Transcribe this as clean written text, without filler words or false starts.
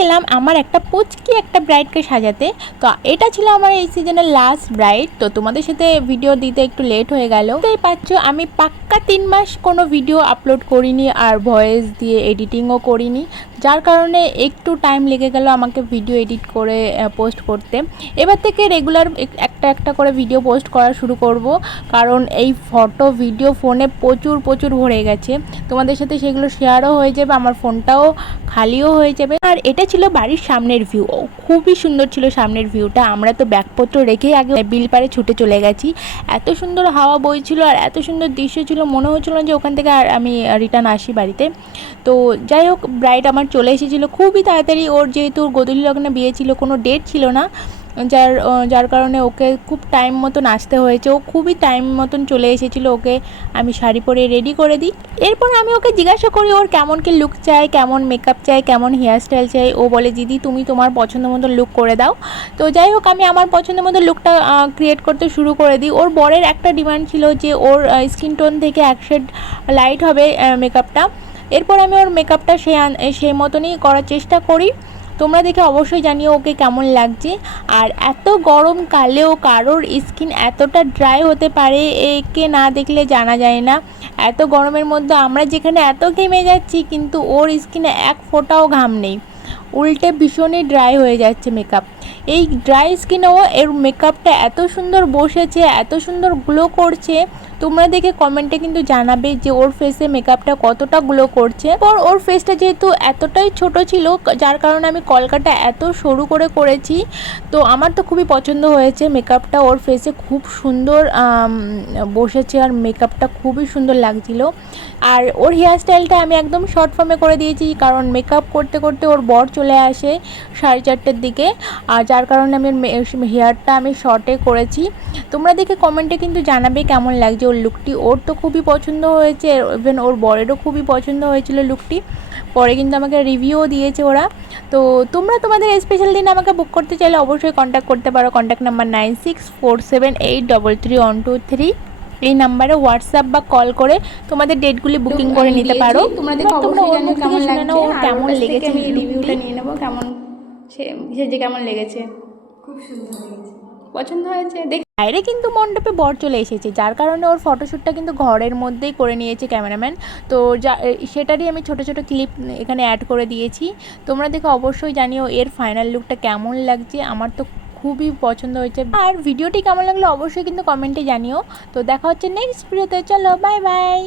গেলাম আমার একটা পুচকি একটা ব্রাইডকে সাজাতে। তো এটা ছিল আমার এই সিজনের লাস্ট ব্রাইড। তো তোমাদের সাথে ভিডিও দিতে একটু লেট হয়ে গেল। তাই পাচ্ছ আমি পাক্কা 3 মাস কোনো ভিডিও আপলোড করিনি আর ভয়েস দিয়ে এডিটিংও করিনি, যার কারণে একটু টাইম লেগে গেল আমাকে ভিডিও এডিট করে পোস্ট করতে। এবার থেকে রেগুলার একটা একটা করে ভিডিও পোস্ট করা শুরু করব, কারণ এই ফটো ভিডিও ফোনে প্রচুর ভরে গেছে। তোমাদের সাথে সেগুলো শেয়ারও হয়ে যাবে, আমার ফোনটাও খালিও হয়ে যাবে। আর এটা ছিল বাড়ির সামনের ভিউ, খুবই সুন্দর ছিল সামনের ভিউটা। আমরা তো ব্যাগপত্র রেখেই আগে বিল পারে ছুটে চলে গেছি। এত সুন্দর হাওয়া বইছিল আর এত সুন্দর দৃশ্য ছিল, মনে হচ্ছিল না যে ওখান থেকে আর আমি রিটার্ন আসি বাড়িতে। তো যাই হোক, ব্রাইড আমার চলে এসেছিলো খুবই তাড়াতাড়ি। ওর যেহেতু গোধূলি লগ্নে বিয়ে ছিল, কোনো ডেট ছিল না, যার কারণে ওকে খুব টাইম মতন আসতে হয়েছে। ও খুবই টাইম মতন চলে এসেছিলো, ওকে আমি শাড়ি পরে রেডি করে দিই। এরপর আমি ওকে জিজ্ঞাসা করি ওর কেমন কি লুক চাই, কেমন মেকআপ চাই, কেমন হেয়ার স্টাইল চাই। ও বলে দিদি তুমি তোমার পছন্দ মতো লুক করে দাও। তো যাই হোক, আমি আমার পছন্দ মতো লুকটা ক্রিয়েট করতে শুরু করে দিই। ওর বরের একটা ডিমান্ড ছিল যে ওর স্কিন টোন থেকে এক শেড লাইট হবে মেকআপটা। এরপর আমি ওর মেকআপটা সেই মতনই করার চেষ্টা করি। তোমরা দেখে অবশ্যই জানিও ওকে কেমন লাগছে। আর এত গরমকালেও কারোর স্কিন এতটা ড্রাই হতে পারে একে না দেখলে জানা যায় না। এত গরমের মধ্যে আমরা যেখানে এত ঘেমে যাচ্ছি, কিন্তু ওর স্কিনে এক ফোঁটাও ঘাম নেই, উল্টে ভীষণই ড্রাই হয়ে যাচ্ছে মেকআপ। এই ড্রাই স্কিনেও এর মেকআপটা এত সুন্দর বসেছে, এত সুন্দর গ্লো করছে। তোমরা দেখে কমেন্টে কিন্তু জানাবে যে ওর ফেসে মেকআপটা কতটা গ্লো করছে। ওর ফেসটা যেহেতু এতটাই ছোট ছিল, যার কারণে আমি কলকাটা এত সরু করে করেছি। তো আমার তো খুবই পছন্দ হয়েছে মেকআপটা, ওর ফেসে খুব সুন্দর বসেছে আর মেকআপটা খুবই সুন্দর লাগছিল। আর ওর হেয়ার স্টাইলটা আমি একদম শর্ট ফর্মে করে দিয়েছি, কারণ মেকআপ করতে করতে ওর বর চলে আসে 4:30-র দিকে, আর যার কারণে আমি হেয়ারটা আমি শর্টে করেছি। তোমরা দেখে কমেন্টে কিন্তু জানাবে কেমন লাগছে ওর লুকটি। ওর তো খুবই পছন্দ হয়েছে, ইভেন ওর বরেরও খুবই পছন্দ হয়েছিল লুকটি। পরে কিন্তু আমাকে রিভিউও দিয়েছে ওরা। তো তোমরা তোমাদের স্পেশাল দিন আমাকে বুক করতে চাইলে অবশ্যই কন্ট্যাক্ট করতে পারো। Contact number 96478333। এই নাম্বারে হোয়াটসঅ্যাপ বা কল করে তোমাদের ডেটগুলি বুকিং করে নিতে পারো। তোমরা দেখো অবশ্যই জানিও কেমন লাগছে, ওর কেমন লেগেছে আমি রিভিউটা নিয়ে নেবো কেমন সে যে কেমন লেগেছে। খুব সুন্দর লেগেছে, পছন্দ হয়েছে দেখ। বাইরে কিন্তু মণ্ডপে বর চলে এসেছে, যার কারণে ওর ফটোশ্যুটটা কিন্তু ঘরের মধ্যেই করে নিয়েছে ক্যামেরাম্যান। তো সেটারই আমি ছোট ক্লিপ এখানে অ্যাড করে দিয়েছি। তোমরা দেখে অবশ্যই জানিও এর ফাইনাল লুকটা কেমন লাগছে। আমার তো খুবই পছন্দ হয়েছে। আর ভিডিওটি কেমন লাগলো অবশ্যই কিন্তু কমেন্টে জানিও। তো দেখা হচ্ছে নেক্সট ভিডিওতে, চলো বাই বাই।